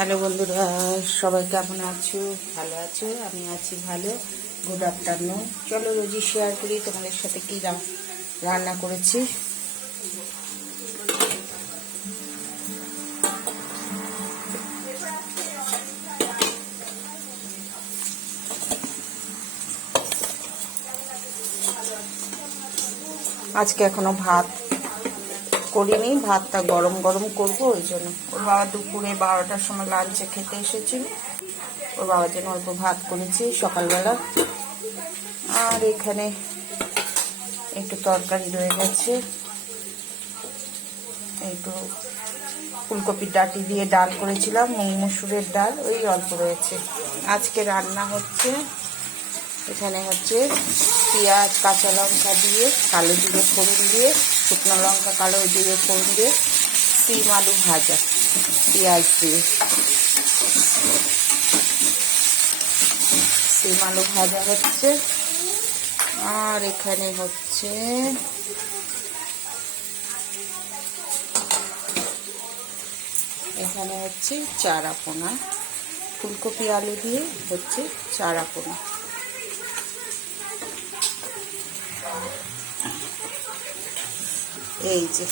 Hello বন্ধুরা, সবাই কেমন আছো? ভালো আছো? আমি আছি ভালো। Good afternoon. চলো রোজই শেয়ার করি তোমাদের সাথে কি রান্না করেছি। আজকে এখনো ভাত করিনি, ভাতটা গরম গরম করবো, ওই জন্য। ওর বাবা দুপুরে 12টার সময় লাঞ্চে খেতে এসেছিল, ওর বাবার জন্য অল্প ভাত করেছি সকালবেলা। আর এখানে একটু তরকারি রয়ে গেছে, একটু ফুলকপির ডাঁটি দিয়ে ডাল করেছিলাম, মুগ মসুরের ডাল, ওই অল্প রয়েছে। আজকে রান্না হচ্ছে, এখানে হচ্ছে পেঁয়াজ কাঁচা লঙ্কা দিয়ে, কালো জিরে ফোড়ন দিয়ে, শুকনো লঙ্কা কালো জিরে ফোড়ন দিয়ে সিম আলু ভাজা পেঁয়াজ দিয়ে, সিম আলু ভাজা হচ্ছে। আর এখানে হচ্ছে চারা পোনা, ফুলকপি আলু দিয়ে হচ্ছে চারা পোনা। এই যে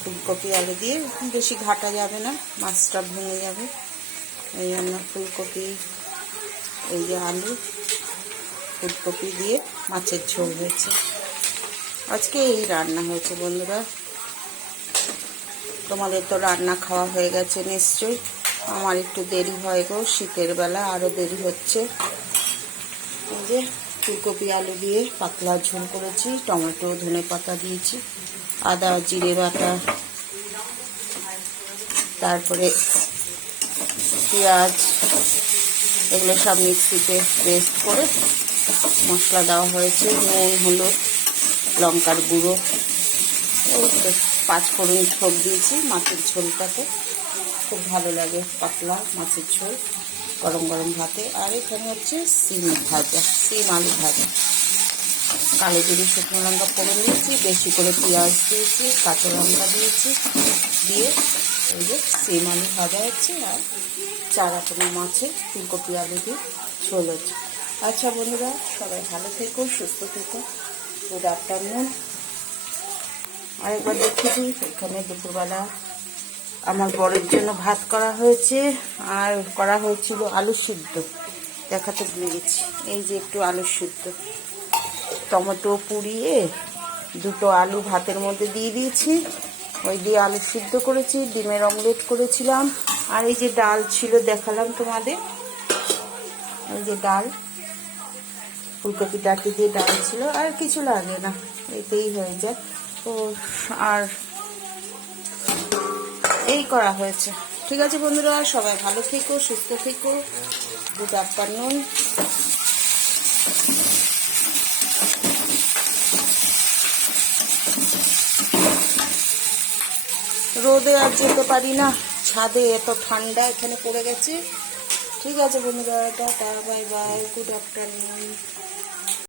ফুলকপি আলু দিয়ে, বেশি ঘাটা যাবে না, মাছটা ভেঙে যাবে, এই জন্য ফুলকপি, এই যে আলু ফুলকপি দিয়ে মাছের ঝোল হয়েছে। আজকে এই রান্না হয়েছে বন্ধুরা। তোমাদের তো রান্না খাওয়া হয়ে গেছে নিশ্চয়ই। আমার একটু দেরি হয় গো, শীতের বেলা আরও দেরি হচ্ছে। এই যে ফুলকপি আলু দিয়ে পাতলা ঝোল করেছি, টমেটো ধনে পাতা দিয়েছি, আদা জিরে বাটা, তারপরে পেঁয়াজ, এগুলো সব মিক্সিতে পেস্ট করে মশলা দেওয়া হয়েছে, নুন হলুদ লঙ্কার গুঁড়ো, এই তো 5 ফোড়ন ছোপ দিয়েছি মাছের ঝোলটাতে। খুব ভালো লাগে পাতলা মাছের ঝোল গরম গরম ভাতে। আর এখানে হচ্ছে সিম ভাজা, সিম আলু ভাজা, কালো জিরে শুকনো লঙ্কা ফোড়ন দিয়েছি, বেশি করে পেঁয়াজ দিয়েছি, কাঁচা লঙ্কা দিয়েছি, দিয়ে এই যে সিম আলু ভাজা হচ্ছে। আর চারা পোনা মাছের ফুলকপি আলু দিয়ে ঝোল হচ্ছে। আচ্ছা বন্ধুরা, সবাই ভালো থেকো, সুস্থ থেকো। Good afternoon. আরেকবার দেখিয়ে দিই, এখানে দুপুরবেলা আমার বরের জন্য ভাত করা হয়েছে, আর করা হয়েছিল আলু সিদ্ধ, দেখাতে ভুলে গেছি। এই যে একটু আলু সিদ্ধ, টমেটো পুড়িয়ে 2টো আলু ভাতের মধ্যে দিয়ে দিয়েছি, ওই দিয়ে আলু সিদ্ধ করেছি, ডিমের অমলেট করেছিলাম। আর এই যে ডাল ছিল, দেখালাম তোমাদের, এই যে ডাল, ফুলকপি ডাঁটি দিয়ে ডাল ছিল, আর কিছু লাগে না, এতেই হয়ে যায়। তো আর এই করা হয়েছে। ঠিক আছে বন্ধুরা, সবাই ভালো থেকো, সুস্থ থেকো। Good afternoon. রোদে আর যেতে পারি না, ছাদে এত ঠান্ডা এখানে পড়ে গেছে। ঠিক আছে বন্ধুরা, tata, bye bye, good afternoon.